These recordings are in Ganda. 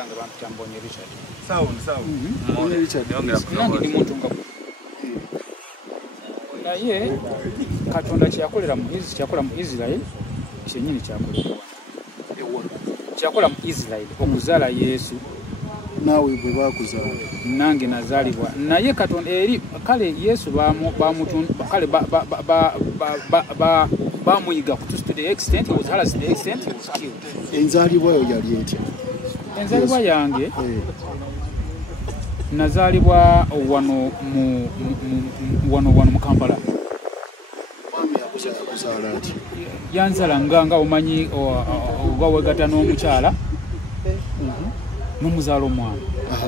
gange bampita Mbonye Richard. Mbonye Richard. Nange ndi muntu nga naye Katonda kyakolera mu Israel kyennyini kyakolera. Kyakola mu Israel okuzaala Yesu. Nawe bwe bakuzaala. Nange nazaalibwa. Naye Katonda eri kale Yesu bamuyiga to the extent he was harassed, to the extent he was killed. Enzaalibwa yo yali etya? Enzaalibwa yange nazaalibwa wano mu Kampala. Mwami yakuzaala ati? Yanzala nga omanyi ogawegata n'omukyala n'omuzaala omwana.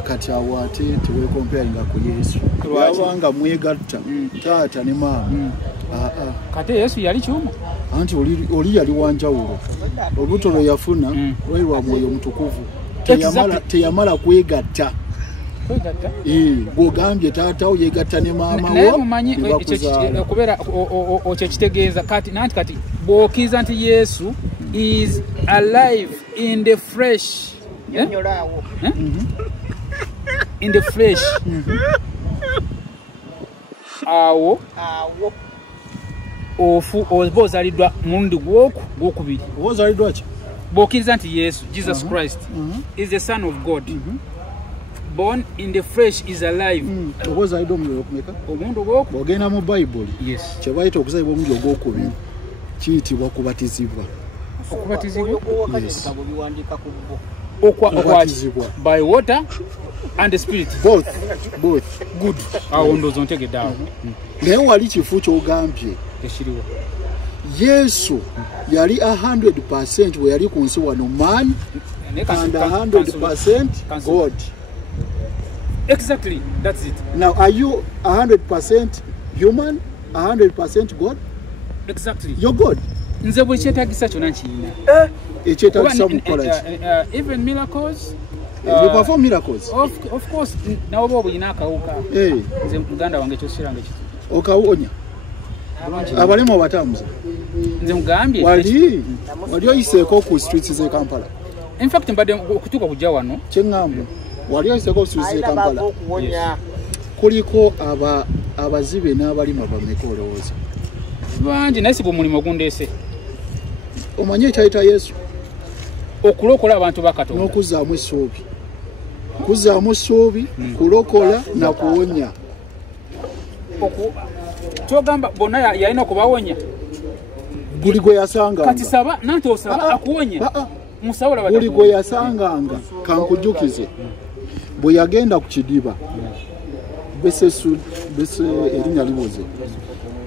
Kati awo ate teweekomparinga ku Yesu. Yabanga mwegatta taata ne maama. Kate Yesu yali kyuma. Anti oli yali wanjawulo. Olubuto lwe yafuna lwa Mwoyo Mutukuvu. Teyamala kwegatta. Bw'ogambye taata wo yeegatta ne maama wo. Naye mumanyi okubeera okyekitegeeza kati bw'okkiriza nti Yesu is alive in the flesh. In the flesh. Awo oba ozaliddwa mulundi gwokubiri. Oba ozaliddwa ki? Bw'okkiriza nti Yesu, Jesus Christ, is the Son of God. Born in the flesh is alive. Oba ozaliddwa omulundi ogwokumeka? Omulundi ogwokubiri. Ogenda mu Bayibuli. Yes. Kye bayita okuzaalibwa omulundi ogwokubiri kiyitibwa kubatizibwa. Okubatizibwa? Yes. Okubatizibwa by water and the spirit. Both. Good. Awo ndowooza ontegedde awo. Naye wali kifu ky'ogambye. Tekiriwo. Yesu yali 100% bwe yali ku nsi wano man and 100% God. Exactly, that's it. Now are you 100% human, 100% God? Exactly. You're God. Nze buli kyetaagisa kyonna nkiyina. Ekyetaagisa mu kukola ki? Even miracles. You perform miracles? Of course. Nawe oba obulina akawuka. Nze muganda wange kyosiranga kiti. Okawonya? Abalema obatambuza? Nze mugambye. Wali oyiseeko ku streets z'e Kampala? In fact mbadde okutuuka kujja wano. Kyeŋŋamba. Wali oyiseeko ku streets z'e Kampala? Kuliko abazibe n'abalima bameka olowooza? Bangi naye si gwe mulimu ogundeese. Omanyi ekyayita Yesu? Okulokola abantu ba Katonda. N'okuzzaamu essuubi. Kuzzaamu essuubi, kulokola na kuwonya. Kyogamba bonna yalina okubawonya. Buli gwe yasanganga. Kati saba nanti osaba akuwonya. Musawula buli gwe yasanganga kankujjukize. Bwe yagenda ku kidiba. Bese erinnya libuze.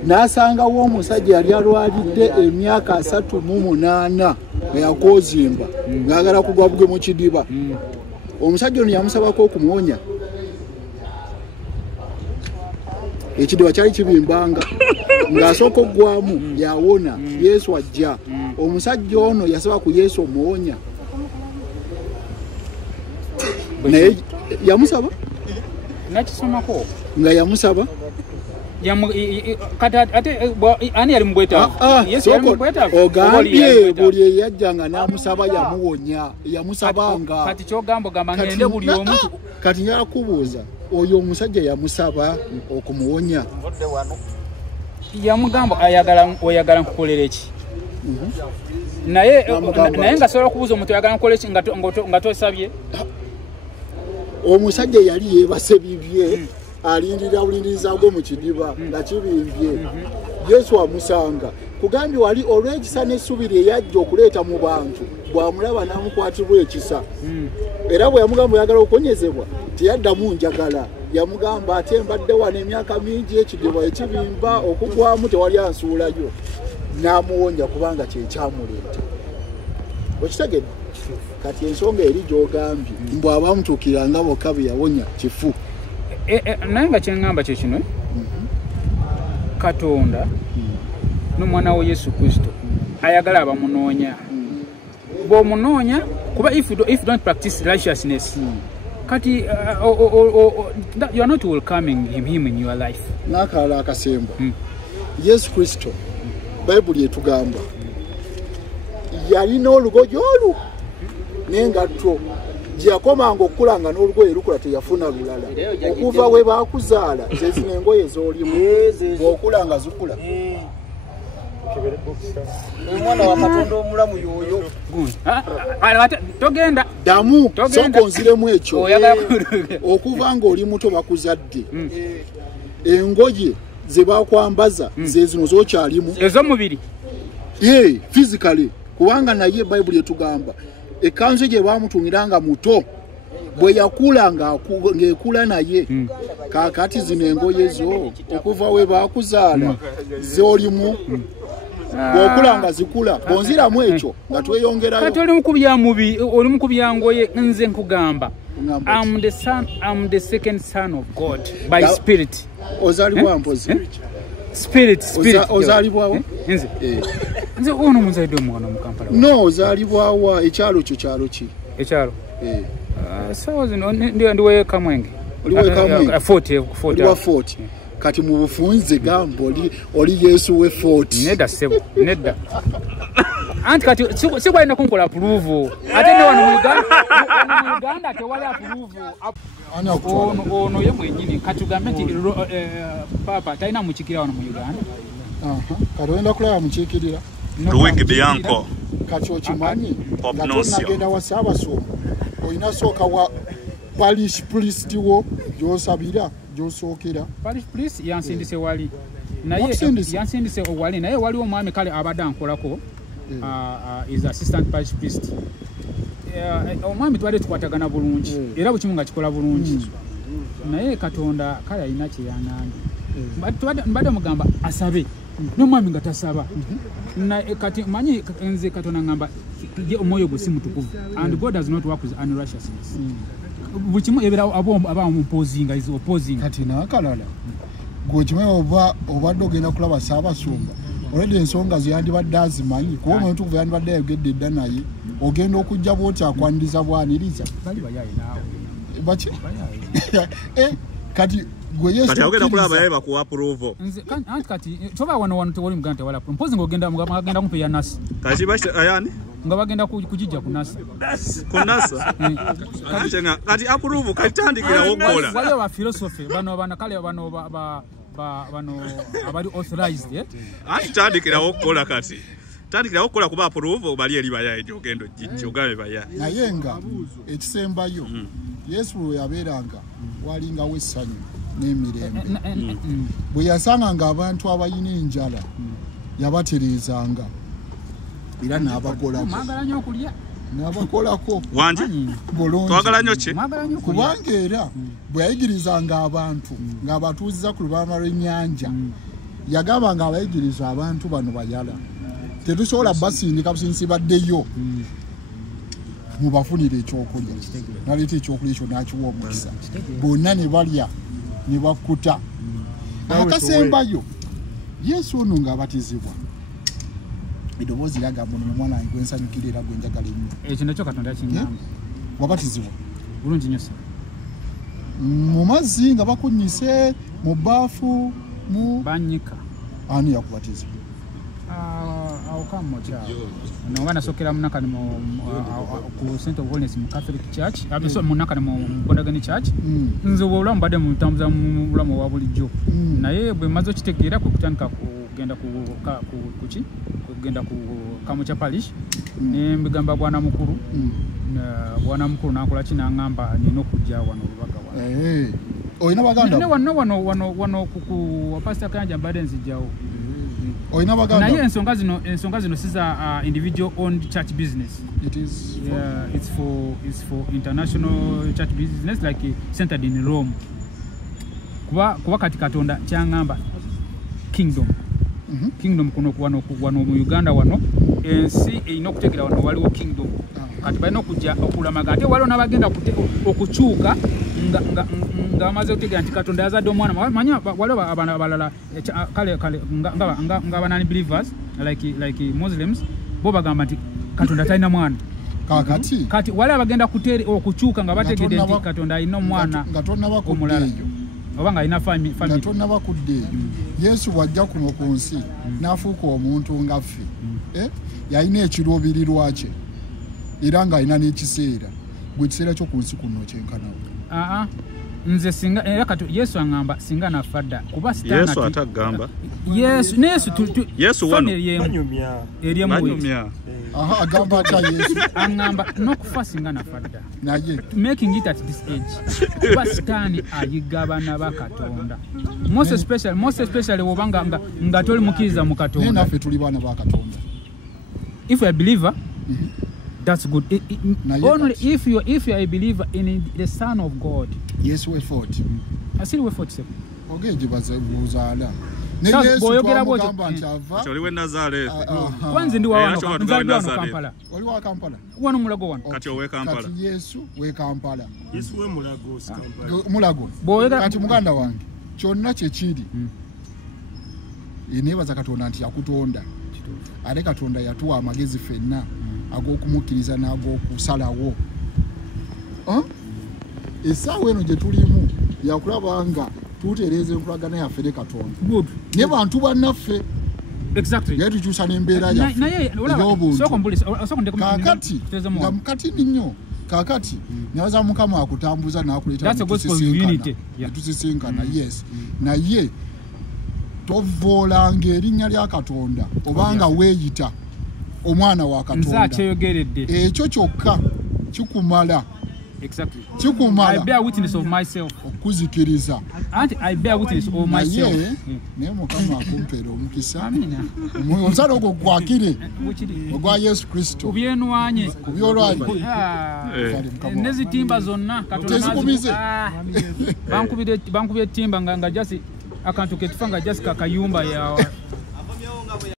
N'asangawo omusajja yali alwalidde emyaka 38 yakozimba ng'agala kugwa bugwe mu kidiba. Omusajja ono yamusabako okumuwonya. Ekidiba kyali kibimbanga ng'asooka oggwamu yawona. Yesu ajja. Omusajja ono yasaba ku Yesu omuwonya. Naye yamusaba? Nakisomako. Nga yamusaba? Ani yali mubwetaavu? Yesu yali mubwetaavu? Ogambye buli eyajjanga n'amusaba yamuwonya. Yamusabanga. Kati kyogamba ogamba ngende buli omu. Kati njala kubuuza oyo omusajja yamusaba okumuwonya. Yamugamba oyagala nkukolera eki? Naye nga sobola okubuuza omuntu oyagala nkukolera eki nga tosabye? Omusajja yali yeebase bibye. Alindira bulindiriza gwo mu kidiba nga kibimbye. Yesu amusanga. Kugambye wali olw'ekisa n'essuubiri eyajja okuleeta mu bantu bw'amulaba n'amukwatirwa ekisa. Era bwe yamugamba oyagala okonyezebwa teyaddamu njagala. Yamugamba ate mbadde wano emyaka mingi ekidiba ekibimba okugwamu tewali ansuulayo. N'amuwonya kubanga kye kyamuleeta. Okitegedde? Kati ensonga eri gy'ogambye mbw abamutuukiranga bokka bwe yawonya kifu. Naye nga kyeŋŋamba kye kino Katonda n'omwana we Yesu Kristo ayagala abamunoonya. Bw'omunoonya kuba if you don't practice righteousness kati you are not welcoming him in your life. N'akalala akasemba Yesu Kristo Bayibuli etugamba yalina olugojo olwo n'engatto gyeyakomanga okukulanga n'olugoye lukula teyafuna lulala okuva we baakuzaala zezino engoye z'olimu bw'okulanga zikula omwana wa Katonda omulamu yoyo togenda damu soko nziremu ekyo okuva ng'oli muto bakuzadde engoye ze bakwambaza zezino z'okyalimu ez'omubiri physically kubanga naye Bible etugamba ekanzu gye bamutungiranga muto bwe yakula ng'ekula naye kaakati zino engoye zo okuva we baakuzaala z'olimu bw'okulanga zikula bonziramu ekyo nga tweyongerayo kati oli mu kubyangoye nze nkugamba I'm the second son of God by spirit. Ozalibwa mpozi Spirit. Ozalibwawo nze ono muzadde omwana mu Kampala. No, ozalibwawo ekyalo kyo kyalo ki? Ekyalo sawa zino ndiwe Kamwenge. Oliwe Kamwenge 40 kati mu bufunze gamba oli Yesu we 40 nedda sebo nedda anti kati sikwalina kunkola approve ate ne wano mu Uganda tewali approve ono ye mwenyini kati ugambe nti papa talina mukikira wano mu Uganda kati wenda kulaba mukikirira Luigi Bianco kati okimanyi nagenda wa Ssaabasumba olina sooka wa parish priest wo gy'osabira gy'osookera parish priest yansindise wali naye yansindise wali naye waliwo omwami kale abadde ankolako is assistant parish priest omwami twali tukwatagana bulungi era bukimu nga kikola bulungi naye Katonda kale alina kyeyaŋŋambye mbadde mugamba asabe n'omwami nga tasaba kati manyi nze Katonda ngamba omwoyo gwe si mutukuvu and God does not work with unrighteousness bukimu ebera aba mumpozinga is opposing kati nakalala gwokimanyi obadde ogenda kulaba Ssaabasumba already ensonga zeyandibadde azimanyi kuba omuntu kuva yandibadde ayogedde edda naye ogenda okujja bwoti akwaniriza bwaniriza bali bayaye naawe baki kati gwe Yesu kati ogenda kulaba yaye bakuwa approve anti kati toba wano tewali muganda tewala mpozi ng'ogenda kumpeya nasi kati bashi ayani nga bagenda kujijja kunasa kati approve katandikira okukola waliwo ba philosophy bano kale bano abali authorized ati tandikira okukola kati tandikira okukola kuba approve bali eri bayaye gyogendo gyogabe bayaye naye nga ekisembayo Yesu bwe yabeeranga walingawo essanyu n'emirembe bwe yasanganga abantu abayina enjala yabatereezanga era n'abakolako wangi twagala nnyo ki kubanga era bwe yayigirizanga abantu ng'abatuuziza ku lubalama lw'ennyanja yagambanga abayigiriza abantu bano bayala tetusobola basindika busindisi baddeyo mubafunire ekyokulya naleeta ekyokulya ekyo n'akiwa omukisa bonna ne balya ne bakkuta akasembayo Yesu ono ng'abatizibwa eddoboozi lyagamba ono omwana wange gwensanyukira era gwenjagala ennyo ekyo nakyo Katonda yakingamba wabatizibwa bulungi nnyo mu mazzi nga bakunyise mu baafu mu banyika ani yakubatiza no nasokera munakani ku Center of Holiness mu Catholic Church abiso munakani mu Bondagani Church nze obulamu badde mu tambuza mu bulamu wa bulijjo naye bwe mazo kitegeera ku kutandika kugenda kugenda ku Kamucha Parish ne mbigamba bwana mukuru nakola kinangamba nino kujja wano olubaga wano oyina baganda ne wano ku Pastor Kanja badde nzijawo oyina baganda naye ensonga zino siza individual owned church business. It is it's for international church business like centered in Rome. Kuba kati Katonda kyangamba kingdom. Kingdom kuno wano mu Uganda wano ensi erina okutegera wano waliwo kingdom. Kati balina okujja okulamaga ate waliwo n'abagenda okukyuka nga amaze okutegera nti Katonda yazadde omwana manya waliwo abalala kale nga banani believers like Muslims bo bagamba nti Katonda talina mwana kati waliwo abagenda okukyuka nga bategedde nti Katonda alina omwana omulala obanga alina family Katonda bakudde Yesu bwajja kuno ku nsi n'afuuka omuntu nga ffe yalina ekiruubirirwa kye era nga alina n'ekiseera gwe kiseera ky'okunsi kuno kyenkanawo. Nze singa era kati Yesu angamba singa nafadda kuba sitana Yesu atagamba Yesu wano banyumya agamba ata Yesu angamba nokufa singa nafadda naye making it at this age kuba sitani ayigabana bakatonda most especially wobanga nga toli mukiriza mu Katonda naffe tuli baana ba Katonda. If you are a believer that's good. Only if you are a believer in the Son of God. Yes, we fought. I still wait for it. Okay, jibazala. Boyogera bojo. Choli we Nazareth. Kwanza ndi wano Kampala. Oli wa Kampala. Wano Mulago wano. Kati we Kampala. Kati Yesu we Kampala. Yesu we Mulago Kampala. Mulago. Boyogera kati muganda wange. Kyonna kye kiri. Enebaza Katonda nti yakutonda. Ale Katonda yatuwa amagezi fenna. Ag'okumukkiriza n'ag'okusalawo. Essaawa eno gye tulimu yakulaba nga tutereeza enkolagana yaffe ne Katonda. Ne bantu bannaffe. Exactly. Naye tukyusa n'embeera yaffe. Kaakati nga mukati nnyo. Kaakati nabaza Mukama akutambuza n'akuleeta tusisinkana. Yes. Naye tovoolanga erinnya lya Katonda obanga weeyita omwana wa Katonda. Ekyo kyokka kikumala. Exactly. Kikumala. I bear witness of myself. Okuzikiriza. I bear witness of myself. Naye Mukama akumpeera omukisa. Amina. Omusala ogwo gwakire. Ogwa Yesu Kristo. Kubyenwanye. Kubyolwanye. Nezitimba zonna Katonda bankubye timba nga just akantu ketufanga just kakayumba ya